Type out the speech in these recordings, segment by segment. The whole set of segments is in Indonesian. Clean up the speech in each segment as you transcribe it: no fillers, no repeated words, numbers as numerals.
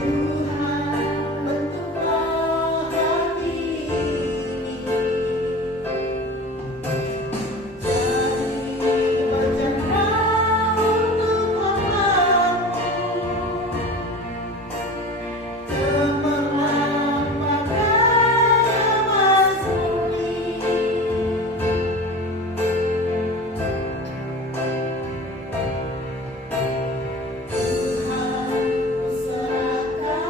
Tuhan bentuklah hati ini jadi berjana untuk hamba-Mu, cemerlang makanya masmuri. Tuhan, ku serahkan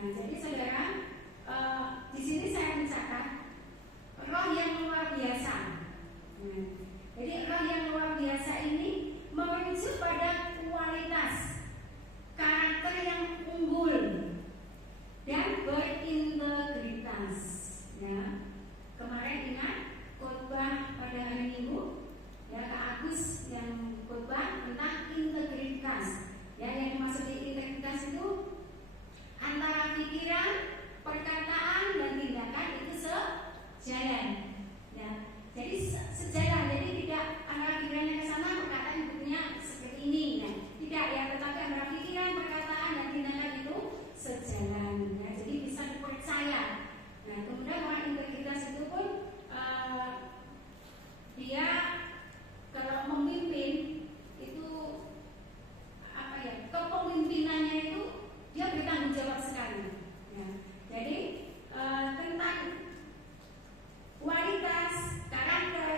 Nah, jadi saudara, di sini saya mencatat roh yang luar biasa. Nah, jadi roh yang luar biasa ini merujuk pada kualitas karakter yang unggul dan berintegritas. Ya, kemarin ingat khotbah pada hari Minggu, ya Kak Agus yang khotbah tentang integritas. Ya, yang dimaksud integritas itu antara pikiran, perkataan dan tindakan itu sejalan. Ya, jadi sejalan. Jadi tidak antara pikirannya ke sana, perkataan bentuknya seperti ini. Ya, tidak ya, tetapi antara pikiran, perkataan dan tindakan itu sejalan. Ya, jadi bisa dipercaya. Nah, kemudian orang integritas itu pun dia kalau memimpin itu apa ya, kepemimpinannya itu dia bertanggung jawab sekali. Ya, jadi tentang kualitas karakter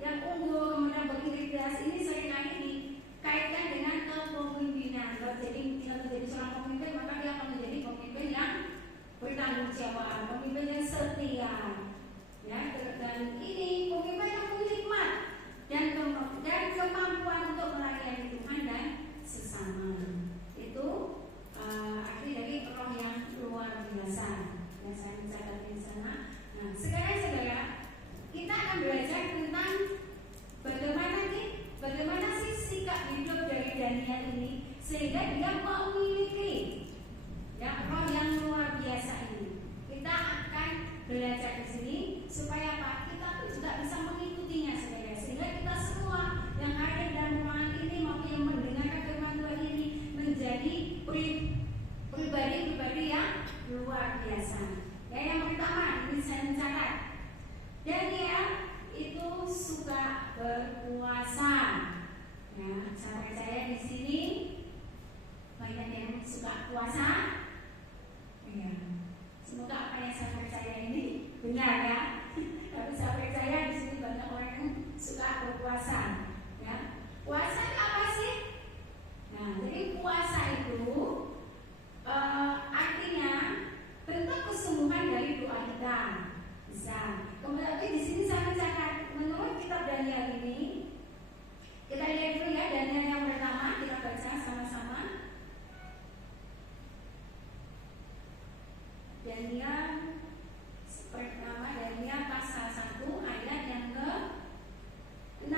yang unggul kemudian berintegritas ini seringkali dikaitkan dengan kepemimpinan. Kalau menjadi seorang pemimpin, maka dia akan menjadi pemimpin yang bertanggung jawab, pemimpin yang setia. Ya, dan ini pemimpin yang punya hikmat dan kemampuan untuk melayani Tuhan dan sesama. Itu arti dari roh yang luar biasa. Yang saya mencatat di sana. Nah, sekarang saudara, kita akan belajar tentang bagaimana sih sikap hidup dari Daniel ini sehingga dia memiliki ya roh yang luar biasa ini. Kita akan belajar di sini supaya apa? Kita pun juga bisa mengikutinya saudara. Sehingga kita semua yang ada dalam ruangan ini maupun yang mendengarkan firman Tuhan ini menjadi pribadi-pribadi yang luar biasa. Ya, yang pertama ini saya mencatat, Daniel itu suka berpuasa. Ya, saya percaya di sini banyak yang suka puasa. Ya, semoga apa yang saya percaya ini benar ya. Tapi saya percaya di sini banyak orang yang suka berpuasa. Ya, puasa apa sih? Nah, jadi puasa itu artinya bentuk kesungguhan dari doa kita. Bisa. Kemudian di sini saya mencatat menurut kitab Daniel ini, kita lihat dulu ya Daniel yang pertama, kita baca sama-sama. Daniel pertama, Daniel pasal 1 ayat yang ke-6.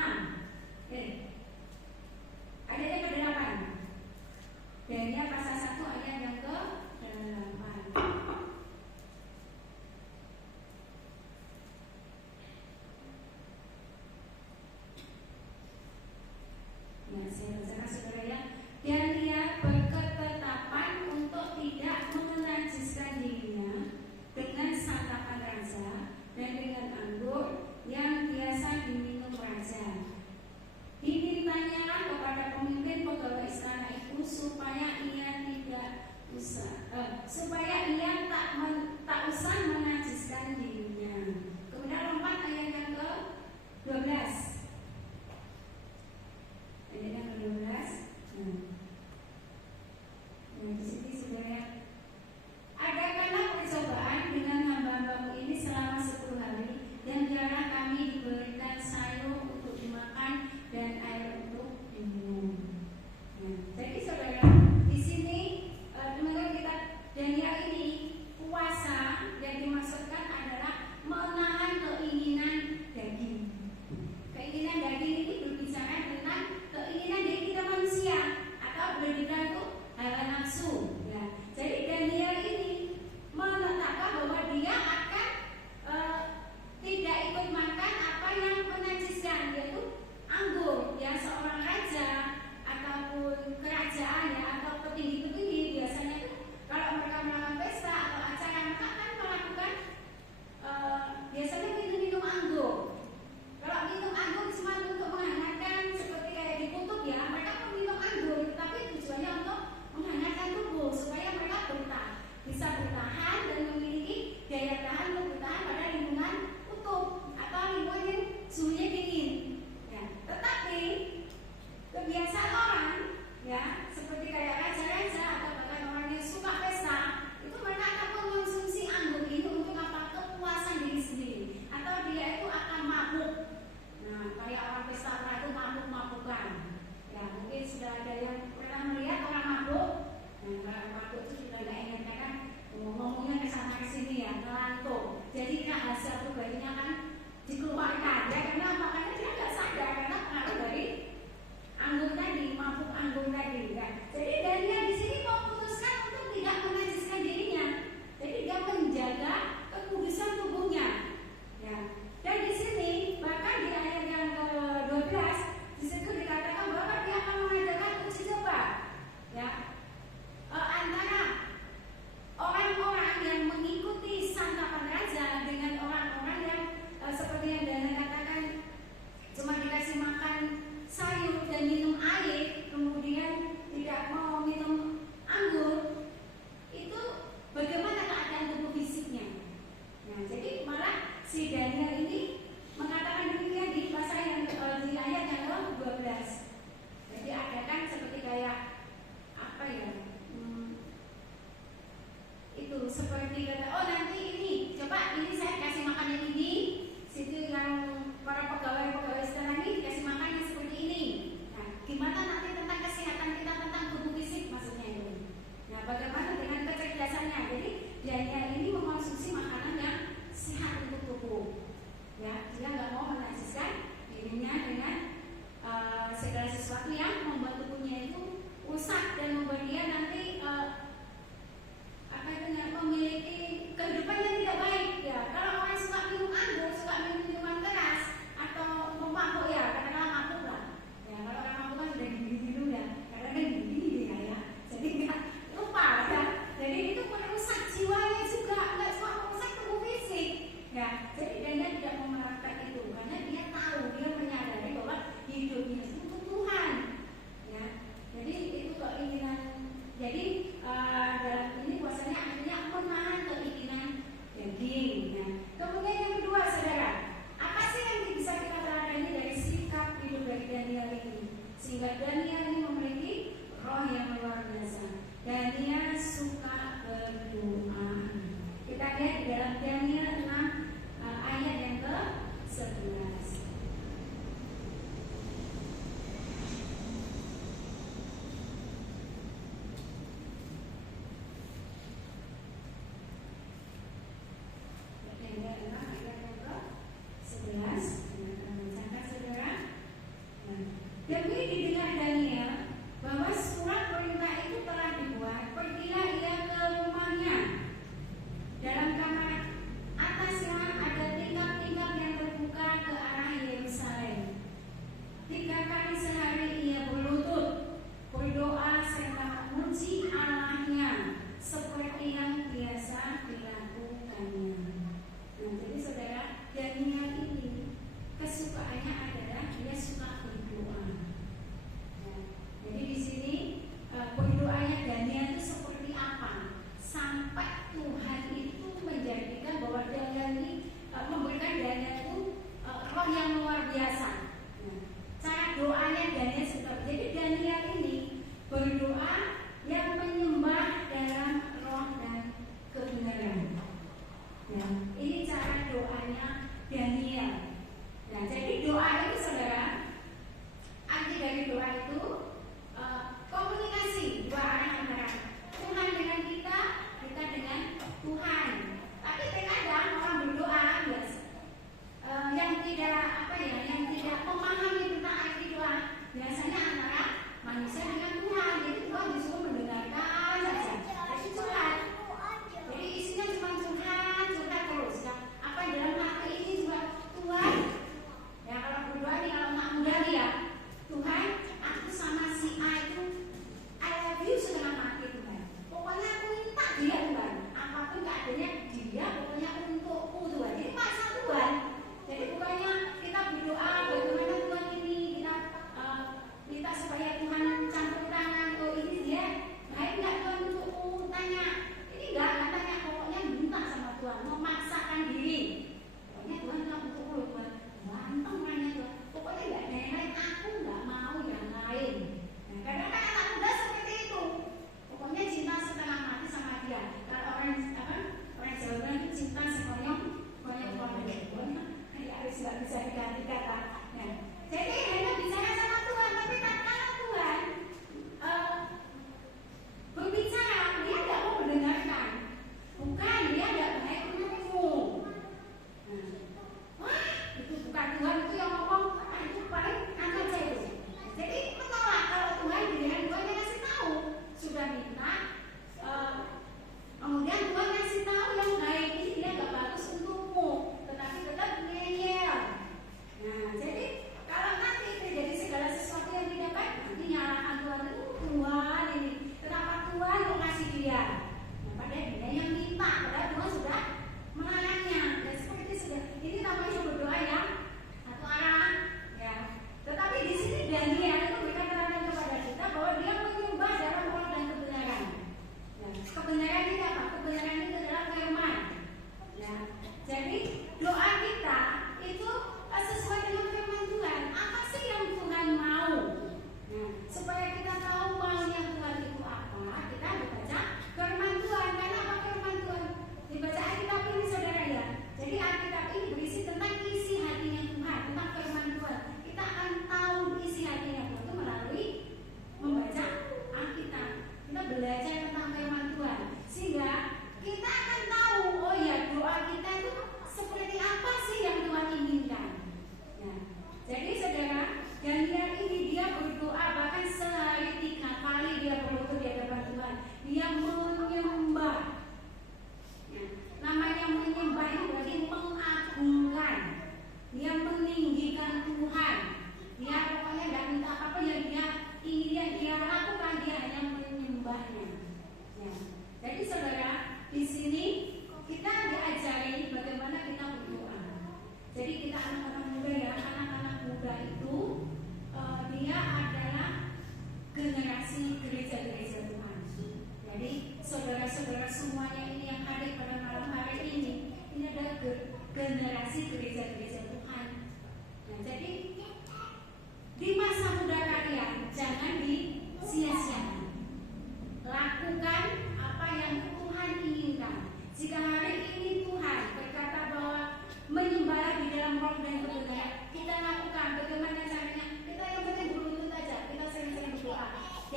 sesuatu yang membuat tubuhnya itu rusak dan membuat dia nanti memiliki kehidupan yang tidak baik ya. Kalau orang suka minum anggur, suka minum minuman keras atau memabuk ya, katakanlah mabuk lah. Ya kalau orang mabuk kan sudah gini-gini ya, karena kan gini ya. Jadi nggak lupa ya. Jadi itu merusak jiwanya juga, nggak cuma merusak tubuh fisik. Ya, jadi dan dia tidak menerapkan itu karena dia tahu, dia menyadari bahwa hidupnya itu untuk Tuhan. Ya, jadi itu keinginan. Jadi dalam ini puasanya akhirnya menahan keinginan daging. Ya. Kemudian yang kedua, saudara, apa sih yang bisa kita teladani dari sikap hidup dari Daniel ini? Sehingga Daniel ini memiliki roh yang luar biasa. Daniel suka berdoa. Kita lihat di dalam Daniel 6 ayat yang ke-11. Demi didengar Daniel bahwa surat perintah itu telah dibuat,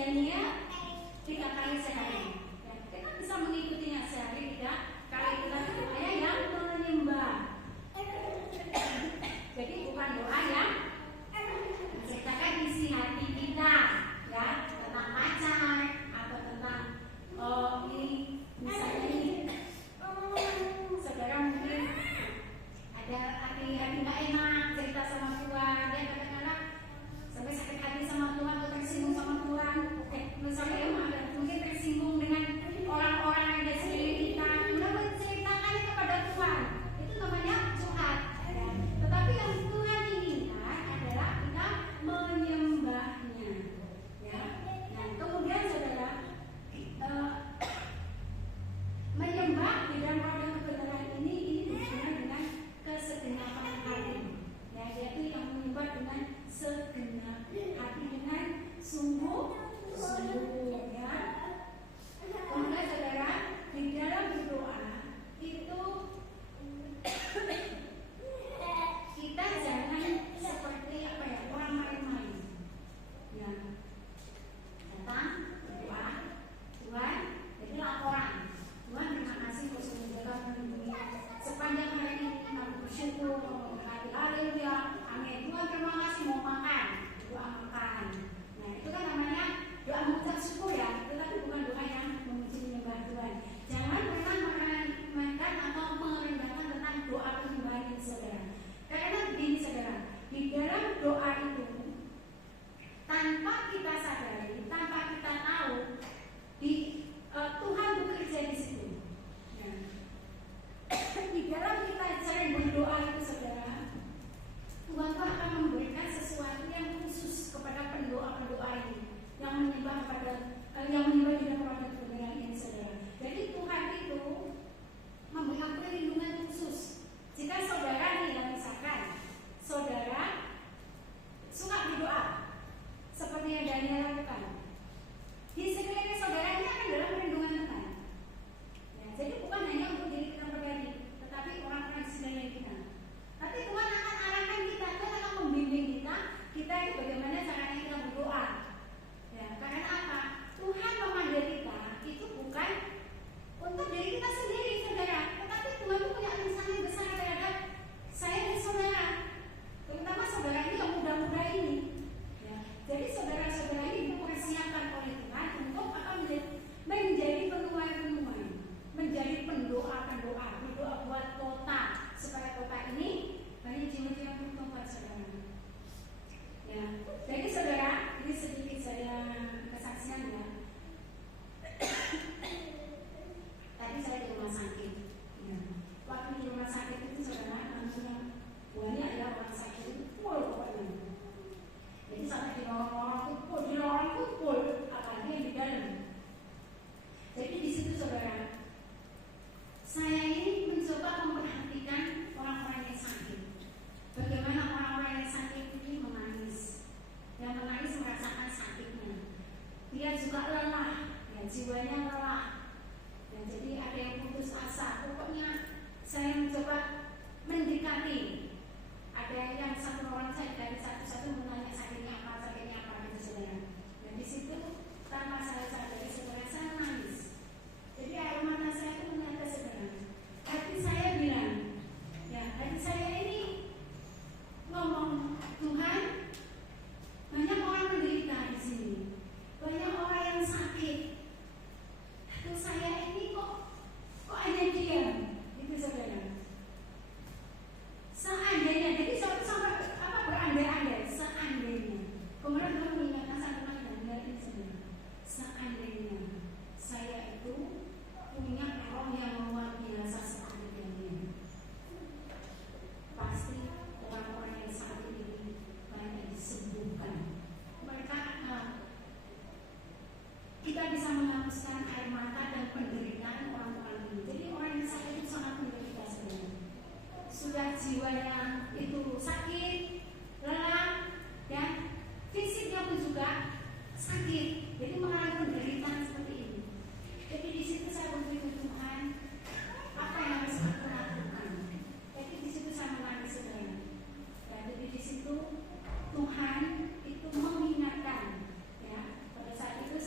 dan dia 3 kali sehari. Ya, kita bisa mengikutinya sehari 3 kali. Tetapi doanya yang menyembah. Jadi bukan doa yang menceritakan isi hati kita, ya, tentang pacar atau tentang ini misalnya ini saudara mungkin ada hati nggak enak cerita sama Tuhan, dia kadang-kadang sampai sakit hati sama Tuhan atau tersinggung sama Tuhan. Misalnya mungkin tersinggung dengan orang-orang yang ada sekeliling kita, kemudian menceritakannya kepada Tuhan, itu namanya curhat. Ya. Tetapi yang Tuhan inginkan adalah kita menyembahnya. Ya. Nah, kemudian saudara, menyembah di dalam roh dan kebenaran ini berhubungan dengan kesegenapan hati. Ya, yaitu yang menyembah dengan segenap hati, dengan sungguh-sungguh, ya. Kemudian saudara, di dalam berdoa itu kita jangan seperti apa ya, orang main-main. Ya. Datang berdoa, Tuhan, jadi laporan. Tuhan, terima kasih kau sudah melindungi sepanjang hari ini. Kami bersyukur, memberkati, haleluya, amin. Tuhan, terima kasih, mau makan, doa makan. Nah, itu kan namanya doa mengucap syukur, ya. Tetapi bukan doa yang memuji menyembah Tuhan. Jangan pernah meremehkan atau merendahkan tentang doa penyembahan ini, saudara. Karena begini, saudara, di dalam doa itu tanpa kita sadari, tanpa kita tahu, Tuhan bekerja di situ. Nah, di dalam kita sering berdoa itu, saudara, Tuhan akan memberikan sesuatu yang khusus kepada pendoa-pendoa ini, yang menyembah di dalam roh dan kebenaran ini, saudara. Jadi Tuhan itu memberikan perlindungan khusus. Jika saudara nih, misalkan saudara suka berdoa seperti yang Daniel lakukan, di sekeliling saudara ini akan dalam perlindungan Tuhan. Ya, jadi bukan hanya untuk diri kita pribadi, tetapi orang-orang di sekeliling kita. Tapi Tuhan akan arahkan kita, Tuhan akan membimbing kita itu bagaimana caranya kita berdoa. Ya, karena apa? Tuhan memanggil kita itu bukan untuk diri kita sendiri, saudara, tetapi Tuhan itu punya rencana yang besar terhadap saya dan saudara, terutama saudara ini yang muda-muda ini. Ya, jadi saudara-saudara ini dipersiapkan oleh Tuhan untuk akan menjadi penuai-penuai, menjadi pendoa-pendoa, berdoa buat kota, supaya kota ini banyak jiwa-jiwa yang bertobat, saudara. Ya, jadi saudara, ini sedikit saya kesaksian, ya. Tadi saya di rumah sakit. Ya. Waktu di rumah sakit itu, saudara, namanya banyak ya orang sakit itu full pokoknya. Jadi sampai di lorong itu full, apalagi yang di dalam. Jadi di situ, saudara, saya ini mencoba memperhatikan orang-orang yang sakit. Bagaimana orang-orang yang sakit ini menangis, yang menangis merasakan sakitnya. Dia juga lelah, ya, jiwanya lelah. Ya, jadi ada yang putus asa. Pokoknya saya mencoba mendekati. Ada yang satu orang saya dari satu-satu menanya sakitnya apa gitu, saudara. Dan di situ tanpa saya sadari, saudara, saya menangis. Jadi air mata saya itu menetes, saudara. Hati saya bilang, ya, hati saya ini ngomong, Tuhan, banyak orang menderita di sini, banyak orang yang sakit. Terus saya ini kok hanya diam, itu, saudara. Seandainya, jadi sampai berandai-andai, seandainya. Kemudian Tuhan mengingatkan satu kali dan ini, saudara. Seandainya saya itu punya roh yang luar biasa seperti ini, pasti orang-orang yang sakit ini banyak disembuhkan. Mereka kita bisa menghapuskan air mata dan penderitaan orang-orang ini. Jadi orang yang sakit itu sangat menderita, saudara. Sudah jiwanya itu sakit, lelah, ya, fisiknya pun juga sakit. Jadi mengalami penderitaan seperti ini. Jadi di situ saya berpikir, Tuhan, apa yang harus aku lakukan? Jadi di situ saya menangis, saudara. Ya, jadi di situ Tuhan itu mengingatkan, ya, pada saat itu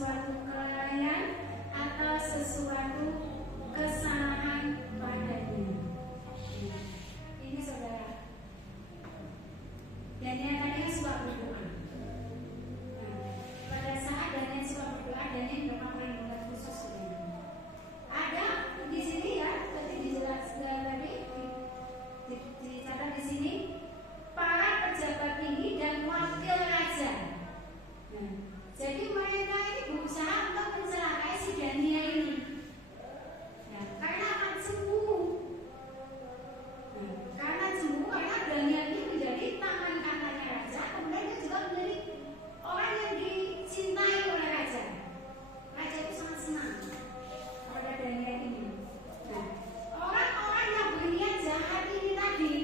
sesuatu kelalaian atau sesuatu kesalahan padanya. Ini saudara. Daniel tadi suka berdoa. Pada saat Daniel suka berdoa, Daniel berdoa perlindungan khusus sebenarnya. Ada di sini ya, seperti dijelaskan tadi, dicatat di sini para pejabat tinggi dan wakil raja. Nah, jadi mereka ini berusaha untuk mencelakai si Daniel ini. Nah, karena akan cemburu. Nah, karena cemburu karena Daniel ini menjadi tangan kanannya raja, kemudian dia juga menjadi orang yang dicintai oleh raja. Raja itu sangat senang pada Daniel ini. Nah, orang-orang yang berniat jahat ini tadi,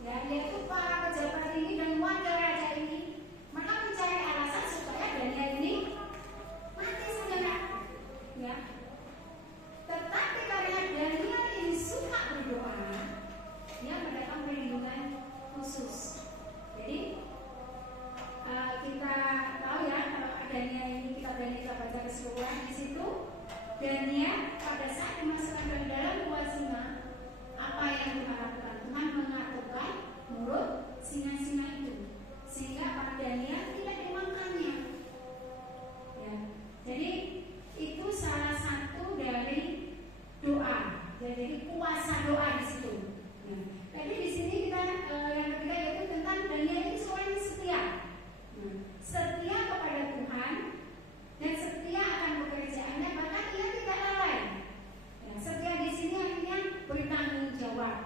ya, yaitu para pejabat ini dan wakil raja ini, mereka mencari alasan supaya Daniel ini mati saja, ya. Tetapi karena Daniel ini suka berdoa, dia mendapat perlindungan khusus. Jadi kita tahu ya, kalau Daniel ini kita baca keseluruhan di situ, Daniel pada saat dimasukkan ke dalam gua singa, apa yang Tuhan lakukan? Tuhan mengatukan mulut singa-singa itu, sehingga Pak Daniel tidak dimakannya. Ya, jadi itu salah satu dari doa. Jadi kuasa doa di situ. Nah, jadi di sini kita yang ketiga yaitu tentang Daniel ini seorang yang setia. Setia kepada Tuhan dan setia akan pekerjaannya, bahkan ia tidak lalai. Ya, setia di sini artinya bertanggung jawab.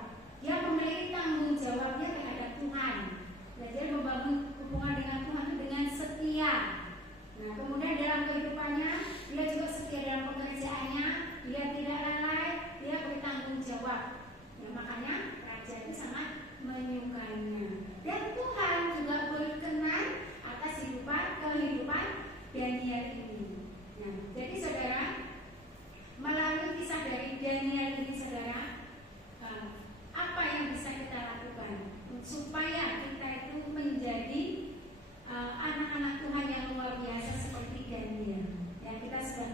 Dia memiliki tanggung jawabnya terhadap Tuhan. Dan dia membangun hubungan dengan Tuhan itu dengan setia. Nah, kemudian dalam kehidupannya dia juga setia dalam pekerjaannya. Dia tidak lalai, dia bertanggung jawab. Nah, makanya raja itu sangat menyukainya. Dan Tuhan juga berkenan atas kehidupan Daniel ini. Nah, jadi saudara, melalui kisah dari Daniel ini saudara, apa yang bisa kita lakukan supaya kita itu menjadi anak-anak Tuhan yang luar biasa seperti Daniel? Yang kita sudah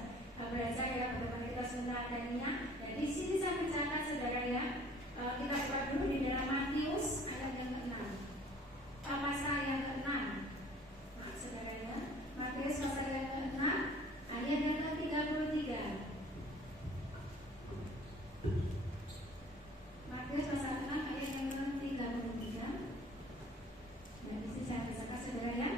belajar ya, bagaimana kita sudah Daniel. Dan di sini saya mencatat saudara ya, kita buka dulu di dalam Matius ayat yang ke-6, pasal yang ke-6. Saudara ya, Matius pasal yang ke-6 ayat yang ke-33. Matius pasal 6 ayat yang ke-33. Dan di sini saya bacakan saudara ya.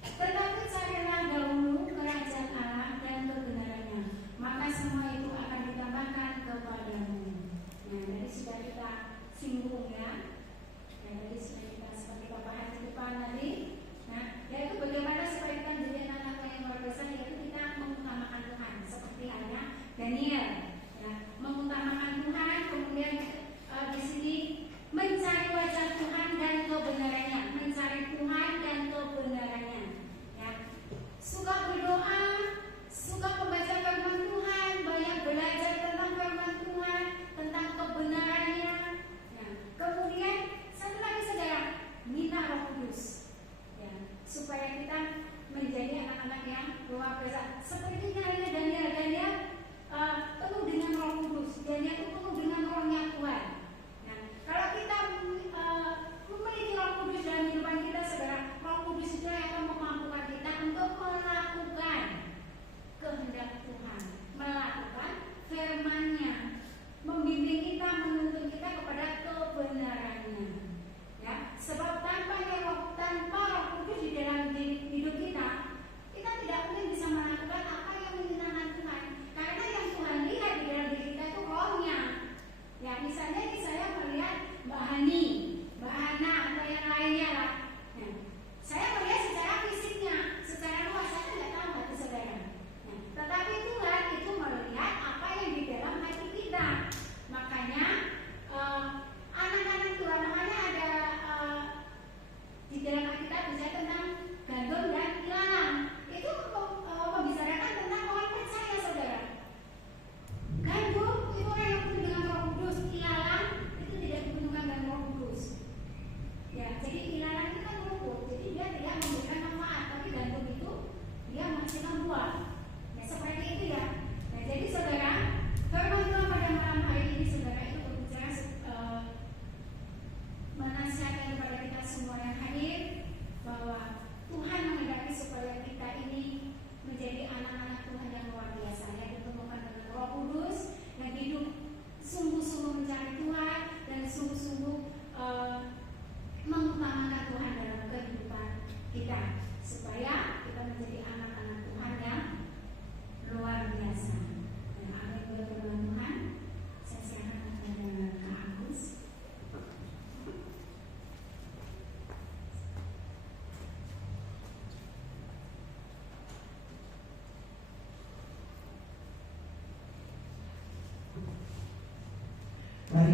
Tetapi carilah dahulu kerajaan Allah dan kebenarannya, maka semua itu akan ditambahkan kepadamu. Nah, dari sudah kita singgung ya. Dari sudah kita seperti bahas di depan tadi. Nah, yaitu bagaimana supaya kita menjadi anak yang luar biasa, yaitu kita mengutamakan Tuhan seperti halnya Daniel. Ya, mengutamakan Tuhan, kemudian di sini mencari wajah Tuhan dan kebenarannya, mencari Tuhan dan kebenarannya. Ya, suka berdoa, suka membaca firman Tuhan, banyak belajar tentang firman Tuhan, tentang kebenarannya. Ya, kemudian satu lagi saudara, minta Roh Kudus. Ya, supaya kita menjadi anak-anak yang luar biasa. Seperti halnya Daniel penuh dengan Roh Kudus. Daniel itu penuh dengan rohnya Tuhan. Nah, kalau kita memiliki Roh Kudus dalam kehidupan kita, saudara, Roh Kudus itu yang akan memampukan kita untuk melakukan kehendak Tuhan, melakukan firman-Nya, membimbing kita, menuntun kita kepada kebenarannya. Ya, sebab tanpa Roh Kudus di dalam hidup kita tidak mungkin bisa melakukan apa yang ingin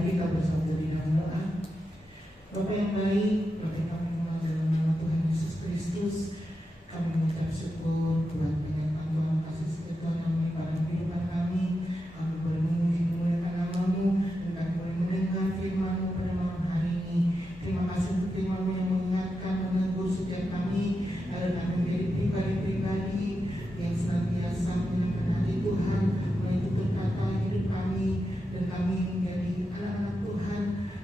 kita bersatu di dalam doa. Bapa yang baik, Bapa yang kami kenal dalam nama Tuhan Yesus Kristus, kami mengucap syukur buat penyertaan Tuhan, kasih setia Tuhan yang melimpahkan kehidupan kami. Kami boleh memuliakan nama-Mu dan kami boleh mendengar firman-Mu pada malam hari ini. Terima kasih untuk firman-Mu yang mengingatkan, menegur setiap kami agar kami menjadi pribadi-pribadi yang senantiasa menyenangkan hati Tuhan, menuntut kata hidup kami, dan kami menjadi anak-anak Tuhan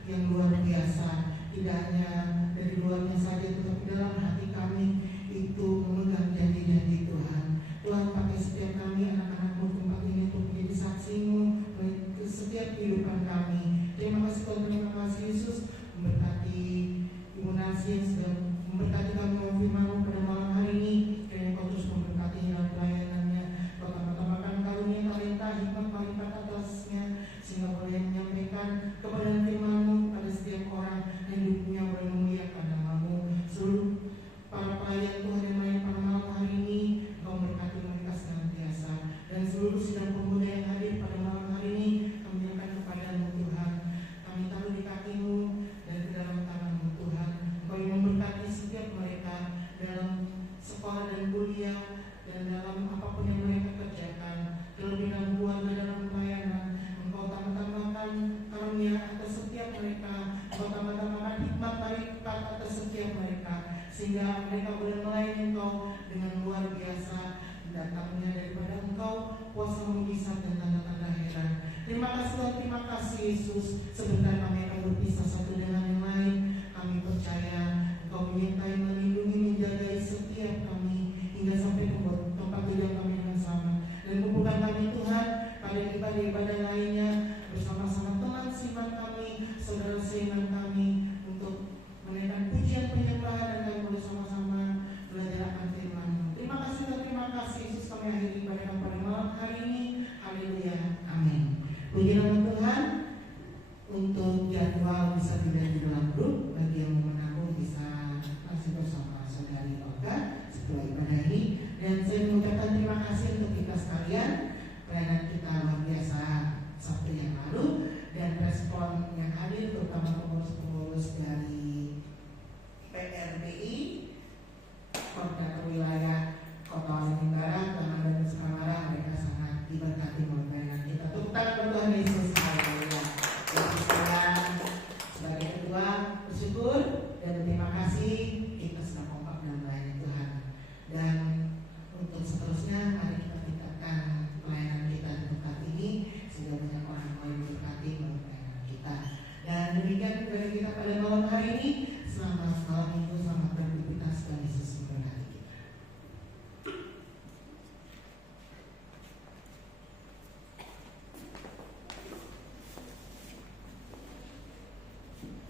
yang luar biasa. Tidak hanya dari luarnya saja, tetapi dalam hati kami itu memegang janji-janji Tuhan. Tuhan, pakai setiap kami anak-anak-Mu tempat ini untuk menjadi saksi-Mu ke setiap kehidupan kami. Terima kasih Tuhan, terima kasih Yesus, memberkati Ibu Nancy yang sedang memberkati kami dengan firman-Mu pada malam hari ini. Kiranya Kau terus memberkati dalam pelayanannya. Kau tambah-tambahkan karunia, talenta, hikmat, marifat atasnya, sehingga boleh menyampaikan kebenaran firman-Mu pada setiap orang yang hidupnya boleh memuliakan nama-Mu. Seluruh para pelayan Tuhan yang lain pada malam hari ini, Kau memberkati mereka senantiasa. Dan seluruh sidang pemuda yang hadir pada malam hari ini, kami menyerahkan kepada-Mu Tuhan. Kami taruh di kaki-Mu dan ke dalam tangan-Mu Tuhan. Kau yang memberkati setiap mereka dalam sekolah dan kuliah dan dalam apapun yang mereka kerjakan, terlebih dalam keluarga, dalam pelayanan. Engkau tambah-tambahkan karunia atas setiap mereka, Engkau tambah-tambahkan hikmat marifat atas setiap mereka, sehingga mereka boleh melayani Engkau dengan luar biasa. Datangnya daripada Engkau kuasa mujizat dan tanda-tanda heran. Terima kasih Tuhan, terima kasih Yesus. Sebentar kami akan berpisah satu dengan yang lain. Kami percaya Engkau menyertai